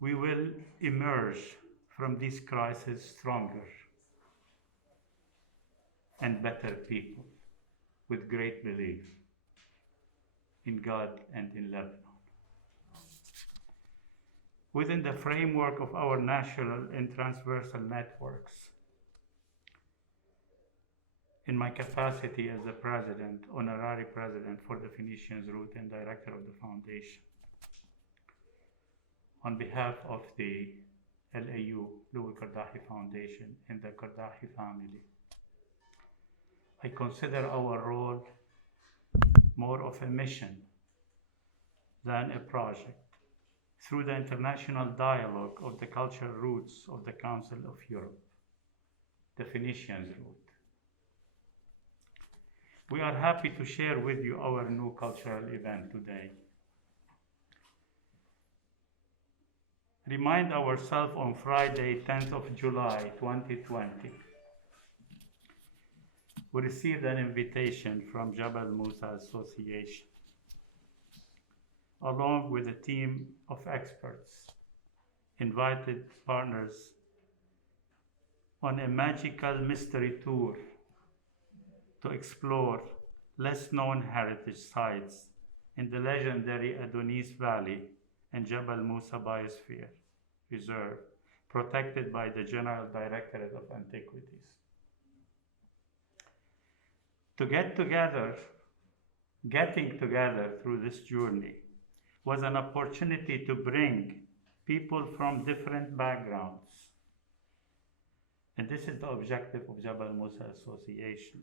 we will emerge from this crisis stronger and better people with great belief in God and in Lebanon. Within the framework of our national and transversal networks, in my capacity as the president, honorary president for the Phoenicians Route and director of the foundation, on behalf of the LAU, Louis Cardahi Foundation, and the Cardahi family, I consider our role more of a mission than a project through the international dialogue of the cultural roots of the Council of Europe, the Phoenicians Route. We are happy to share with you our new cultural event today. Remind ourselves on Friday, 10th of July, 2020, we received an invitation from Jabal Moussa Association, along with a team of experts, invited partners, on a magical mystery tour to explore less known heritage sites in the legendary Adonis Valley and Jabal Moussa Biosphere Reserve, protected by the General Directorate of Antiquities. Getting together through this journey was an opportunity to bring people from different backgrounds. And this is the objective of Jabal Moussa Association.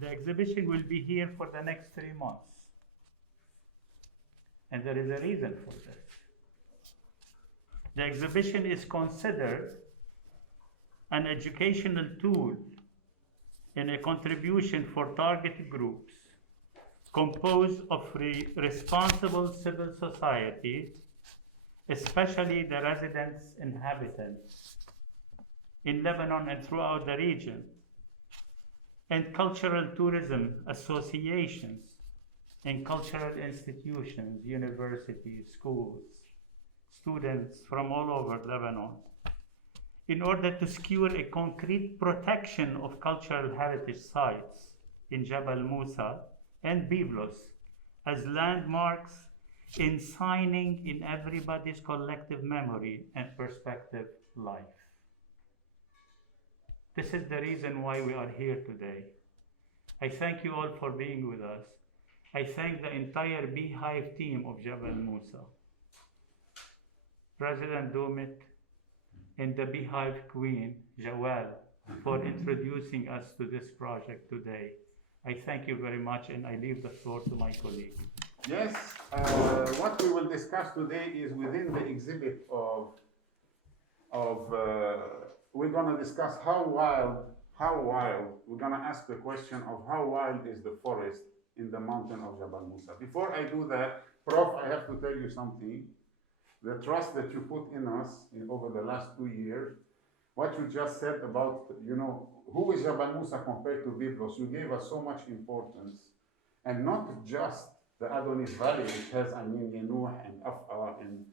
The exhibition will be here for the next 3 months. And there is a reason for this. The exhibition is considered an educational tool and a contribution for target groups composed of responsible civil society, especially the residents, inhabitants in Lebanon and throughout the region, and cultural tourism associations and cultural institutions, universities, schools, students from all over Lebanon, in order to secure a concrete protection of cultural heritage sites in Jabal Moussa and Byblos as landmarks ensigning in everybody's collective memory and perspective life. This is the reason why we are here today. I thank you all for being with us. I thank the entire Beehive team of Jabal Moussa, President Dumit, and the Beehive Queen, Jawal, for introducing us to this project today. I thank you very much, and I leave the floor to my colleague. Yes, what we will discuss today is within the exhibit of we're going to discuss how wild, we're going to ask the question of how wild is the forest in the mountain of Jabal Moussa. Before I do that, Prof, I have to tell you something. The trust that you put in us over the last 2 years, what you just said about, who is Jabal Moussa compared to Byblos, you gave us so much importance. And not just the Adonis Valley, which has Yenuh and Af'a and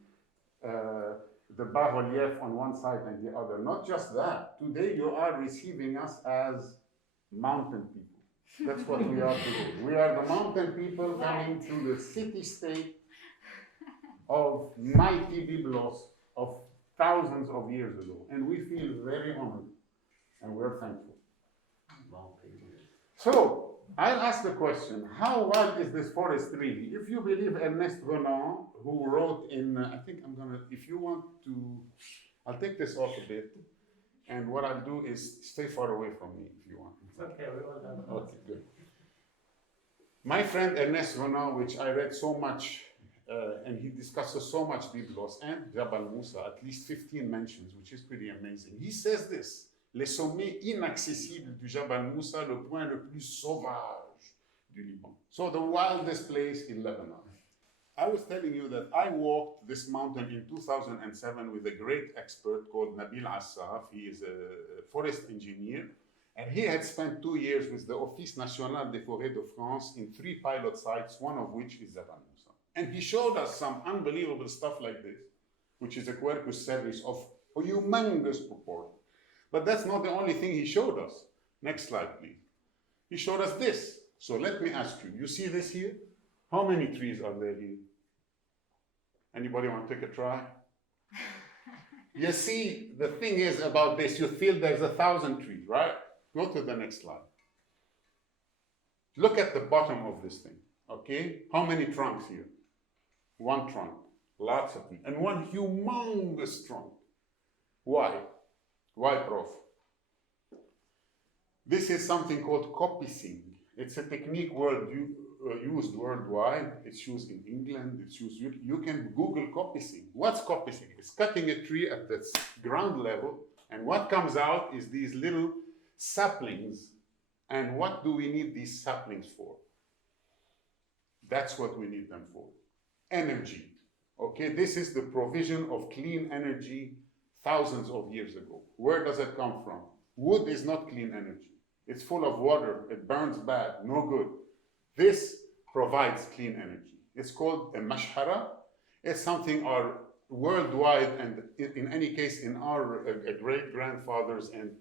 the bas-relief on one side and the other. Not just that. Today you are receiving us as mountain people. That's what we are today. We are the mountain people coming to the city-state of mighty Byblos of thousands of years ago. And we feel very honored and we're thankful. So, I'll ask the question, how wild is this forest really? If you believe Ernest Renan, who wrote in, I think I'm gonna, if you want to, I'll take this off a bit, and what I'll do is stay far away from me if you want. It's okay, we all have. Okay, good. My friend Ernest Renan, which I read so much, and he discusses so much Byblos and Jabal Moussa, at least 15 mentions, which is pretty amazing. He says this, les sommets inaccessibles du Jabal Moussa, le point le plus sauvage du Liban. So the wildest place in Lebanon. I was telling you that I walked this mountain in 2007 with a great expert called Nabil Assaf. He is a forest engineer, and he had spent 2 years with the Office National des Forêts de France in 3 pilot sites, one of which is Jabal Moussa. And he showed us some unbelievable stuff like this. which is a Quercus cerris of a humongous proportion. But that's not the only thing he showed us. Next slide, please. He showed us this. So let me ask you, you see this here? How many trees are there here? Anybody want to take a try? You see, the thing is about this, you feel there's 1,000 trees, right? Go to the next slide. Look at the bottom of this thing, okay? How many trunks here? One trunk, lots of trees, and one humongous trunk. Why? Why, Prof? This is something called coppicing. It's a technique used worldwide. It's used in England. It's used. You can Google coppicing. What's coppicing? It's cutting a tree at the ground level, and what comes out is these little saplings. And what do we need these saplings for? That's what we need them for. Energy. Okay, this is the provision of clean energy thousands of years ago. Where does it come from? Wood is not clean energy. It's full of water. It burns bad. No good. This provides clean energy. It's called a mashhara. It's something our worldwide, and in any case in our great-grandfathers, and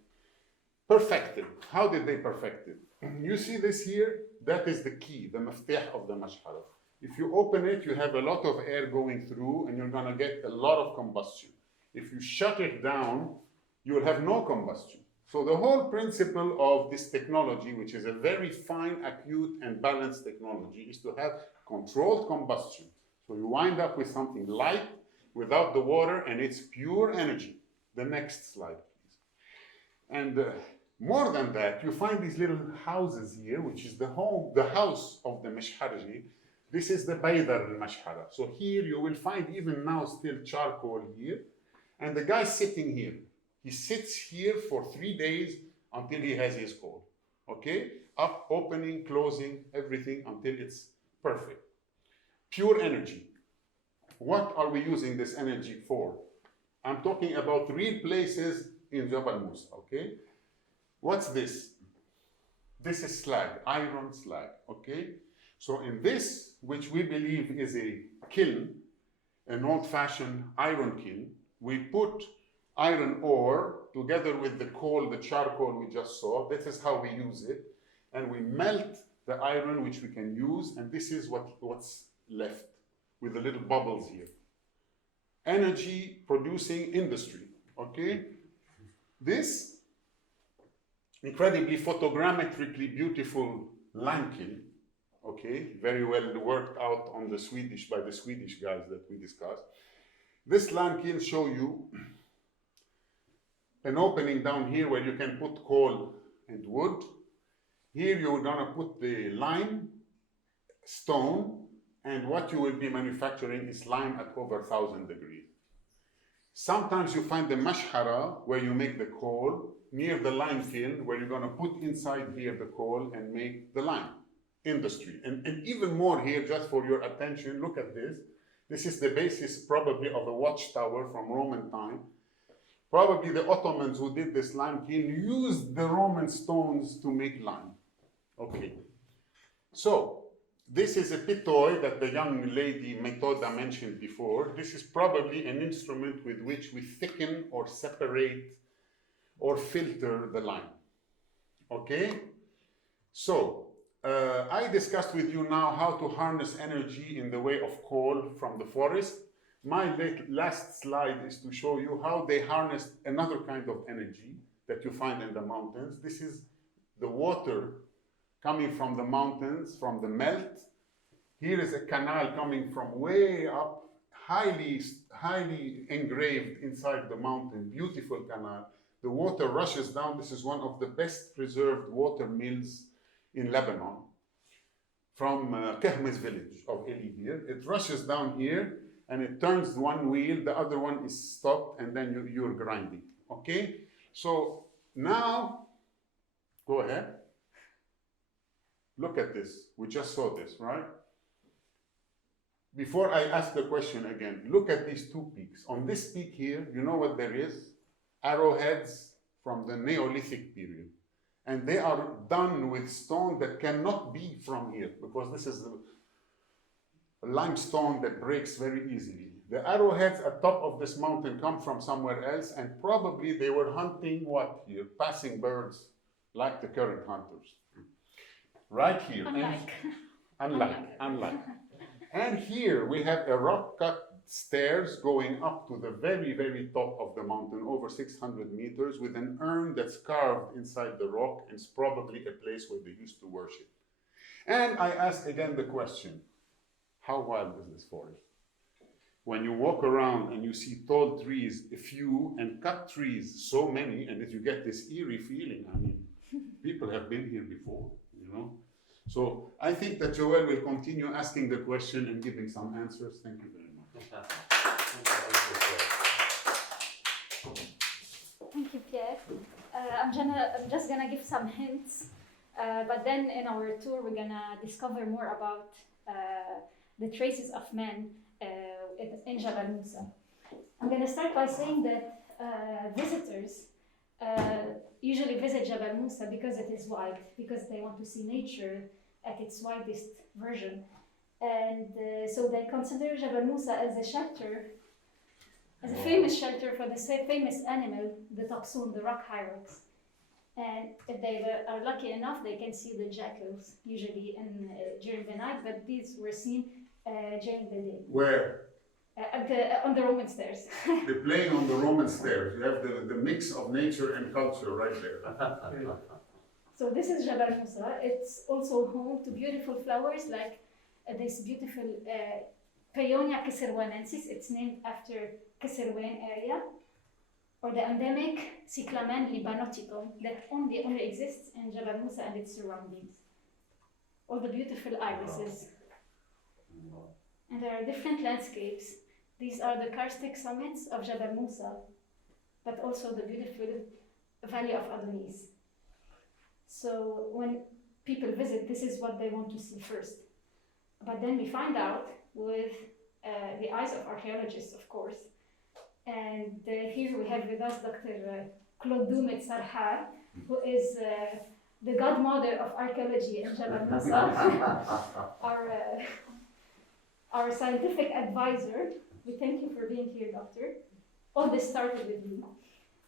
perfected. How did they perfect it? You see this here? That is the key, the maftih of the mashhara. If you open it, you have a lot of air going through, and you're going to get a lot of combustion. If you shut it down, you will have no combustion. So the whole principle of this technology, which is a very fine, acute, and balanced technology, is to have controlled combustion. So you wind up with something light, without the water, and it's pure energy. The next slide, please. And more than that, you find these little houses here, which is the house of the Mashharji. This is the Baydar al-Mashhara. So here you will find even now still charcoal here, and the guy sitting here. He sits here for 3 days until he has his coal. Okay? Up, opening, closing, everything until it's perfect. Pure energy. What are we using this energy for? I'm talking about 3 places in Jabal Moussa. Okay? What's this? This is slag, iron slag. Okay? So in this, which we believe is a kiln, an old-fashioned iron kiln, we put iron ore together with the coal, the charcoal we just saw. This is how we use it. And we melt the iron, which we can use, and this is what's left with the little bubbles here. Energy producing industry, okay? This incredibly photogrammetrically beautiful lime kiln, okay? Very well worked out on the Swedish, by the Swedish guys that we discussed. This lime kiln show you an opening down here where you can put coal and wood. Here you're gonna put the lime, stone, and what you will be manufacturing is lime at over 1,000 degrees. Sometimes you find the mashhara where you make the coal near the lime kiln where you're gonna put inside here the coal and make the lime industry. And even more here, just for your attention, look at this. This is the basis probably of a watchtower from Roman time. Probably the Ottomans who did this lime kiln used the Roman stones to make lime. Okay. So, this is a pitoy that the young lady Metoda mentioned before. This is probably an instrument with which we thicken or separate or filter the lime. Okay? So, I discussed with you now how to harness energy in the way of coal from the forest. My last slide is to show you how they harnessed another kind of energy that you find in the mountains. This is the water coming from the mountains, from the melt. Here is a canal coming from way up, highly engraved inside the mountain, beautiful canal. The water rushes down. This is one of the best preserved water mills in Lebanon, from Kehmes village of Eli here. It rushes down here, and it turns one wheel, the other one is stopped, and then you're grinding, okay? So now, go ahead. Look at this, we just saw this, right? Before I ask the question again, look at these 2 peaks. On this peak here, you know what there is? Arrowheads from the Neolithic period. And they are done with stone that cannot be from here, because this is the limestone that breaks very easily. The arrowheads at top of this mountain come from somewhere else, and probably they were hunting what here? Passing birds, like the current hunters. Right here. Unlike. And here we have a rock-cut stairs going up to the very, very top of the mountain, over 600 meters, with an urn that's carved inside the rock, and it's probably a place where they used to worship. And I ask again the question, how wild is this forest? When you walk around and you see tall trees, a few, and cut trees, so many, and that you get this eerie feeling. I mean, people have been here before, you know? So I think that Joel will continue asking the question and giving some answers. Thank you very much. Thank you, Pierre. I'm just gonna give some hints, but then in our tour we're gonna discover more about the traces of men in Jabal Moussa. I'm gonna start by saying that visitors usually visit Jabal Moussa because it is wild, because they want to see nature at its wildest version. And so they consider Jabal Moussa as a shelter, as a famous shelter for the famous animal, the Topsoon, the rock hyrax. And if they are lucky enough, they can see the jackals, usually during the night, but these were seen during the day. Where? On the Roman stairs. They're playing on the Roman stairs. You have the mix of nature and culture right there. So this is Jabal Moussa. It's also home to beautiful flowers like this beautiful Paeonia kisserwanensis. It's named after Kisserwan area. Or the endemic Cyclamen libanoticum that only exists in Jabal Moussa and its surroundings. All the beautiful irises. And there are different landscapes. These are the karstic summits of Jabal Moussa, but also the beautiful Valley of Adonis. So when people visit, this is what they want to see first. But then we find out with the eyes of archaeologists, of course. And here we have with us Dr. Claude Doumet Sarhar, who is the godmother of archaeology in Jabal Moussa, our scientific advisor. We thank you for being here, Doctor. All this started with you.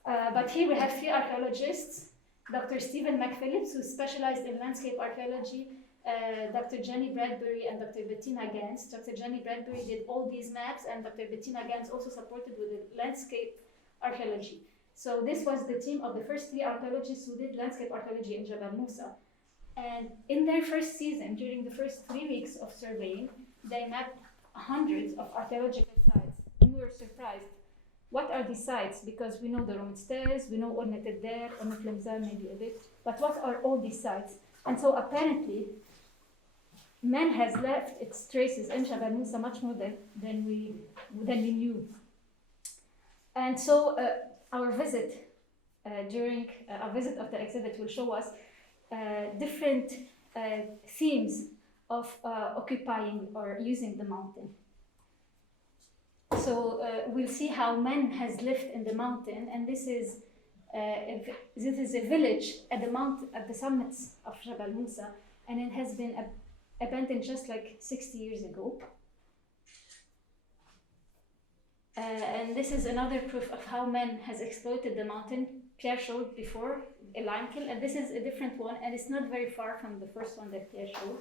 But here we have three archaeologists, Dr. Stephen McPhillips, who specialized in landscape archaeology, Dr. Jenny Bradbury and Dr. Bettina Gans. Dr. Jenny Bradbury did all these maps, and Dr. Bettina Gans also supported with the landscape archaeology. So this was the team of the first three archaeologists who did landscape archaeology in Jabal Moussa. And in their first season, during the first 3 weeks of surveying, they mapped hundreds of archaeological sites. And we were surprised. What are these sites? Because we know the Roman stairs, we know Ornat el-Der, Ornat Lemzar maybe a bit, but what are all these sites? And so apparently, man has left its traces in Jabal Moussa much more than we knew. And so our visit, during our visit of the exhibit will show us different themes of occupying or using the mountain. So we'll see how man has lived in the mountain, and this is a village at the summits of Jabal Moussa, and it has been abandoned just like 60 years ago. And this is another proof of how man has exploited the mountain. Pierre showed before a lime kiln, and this is a different one, and it's not very far from the first one that Pierre showed.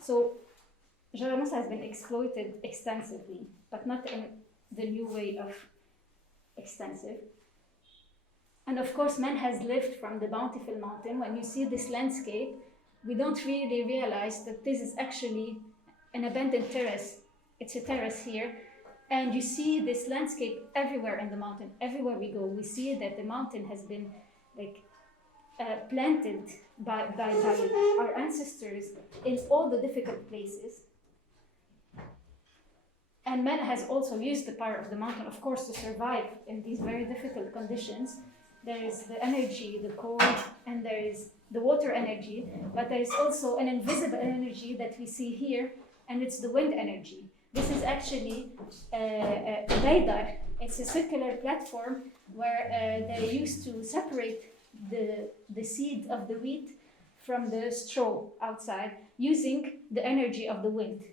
So Jabal Moussa has been exploited extensively, but not in the new way of extensive. And of course, man has lived from the bountiful mountain. When you see this landscape, we don't really realize that this is actually an abandoned terrace. It's a terrace here. And you see this landscape everywhere in the mountain. Everywhere we go, we see that the mountain has been planted by our ancestors in all the difficult places. And man has also used the power of the mountain, of course, to survive in these very difficult conditions. There is the energy, the cold, and there is the water energy, but there is also an invisible energy that we see here, and it's the wind energy. This is actually a radar. It's a circular platform where they used to separate the seed of the wheat from the straw outside using the energy of the wind.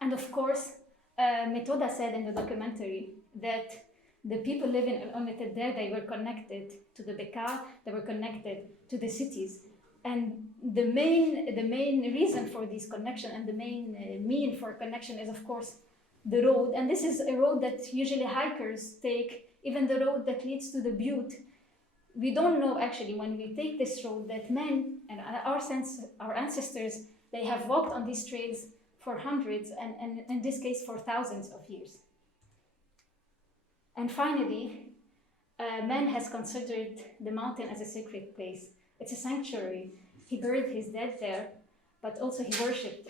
And of course, Metoda said in the documentary that the people living in Al-Ummah there, they were connected to the Bekaa, they were connected to the cities. And the main reason for this connection and the main mean for connection is, of course, the road. And this is a road that usually hikers take, even the road that leads to the butte. We don't know actually when we take this road that men and our ancestors, they have walked on these trails for hundreds and in this case for thousands of years. And finally, man has considered the mountain as a sacred place. It's a sanctuary. He buried his dead there, but also he worshipped.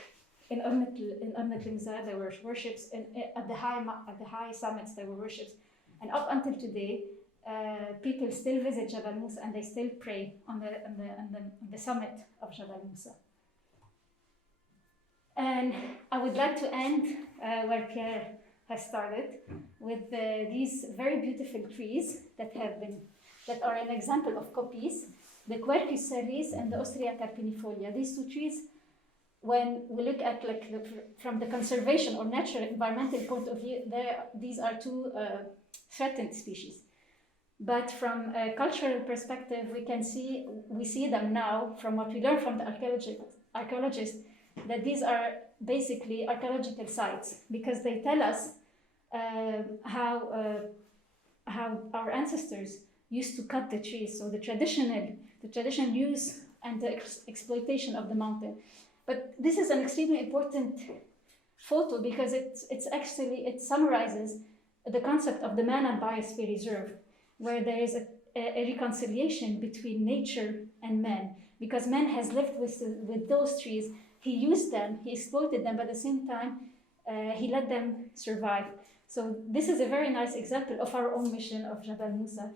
In Limza, there were worships. At the high summits, there were worships. And up until today, people still visit Jabal Moussa and they still pray on the summit of Jabal Moussa. And I would like to end where Pierre has started, with these very beautiful trees that are an example of copies, the Quercus cerise and the Ostrea carpinifolia. These two trees, when we look at from the conservation or natural environmental point of view, these are two threatened species. But from a cultural perspective, we see them now, from what we learn from the archaeologists, that these are basically archaeological sites, because they tell us how our ancestors used to cut the trees, so the traditional use and the exploitation of the mountain. But this is an extremely important photo because it summarizes the concept of the man and biosphere reserve, where there is a reconciliation between nature and man, because man has lived with those trees. He used them, he exploited them, but at the same time, he let them survive. So this is a very nice example of our own mission of Jabal Moussa.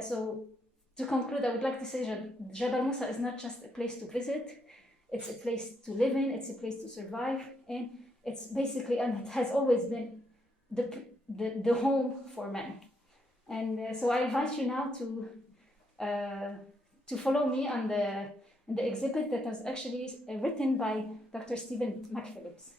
So to conclude, I would like to say that Jabal Moussa is not just a place to visit, it's a place to live in, it's a place to survive, and it's basically, and it has always been the home for man. And so I invite you now to follow me on the exhibit that was actually written by Dr. Stephen McPhillips.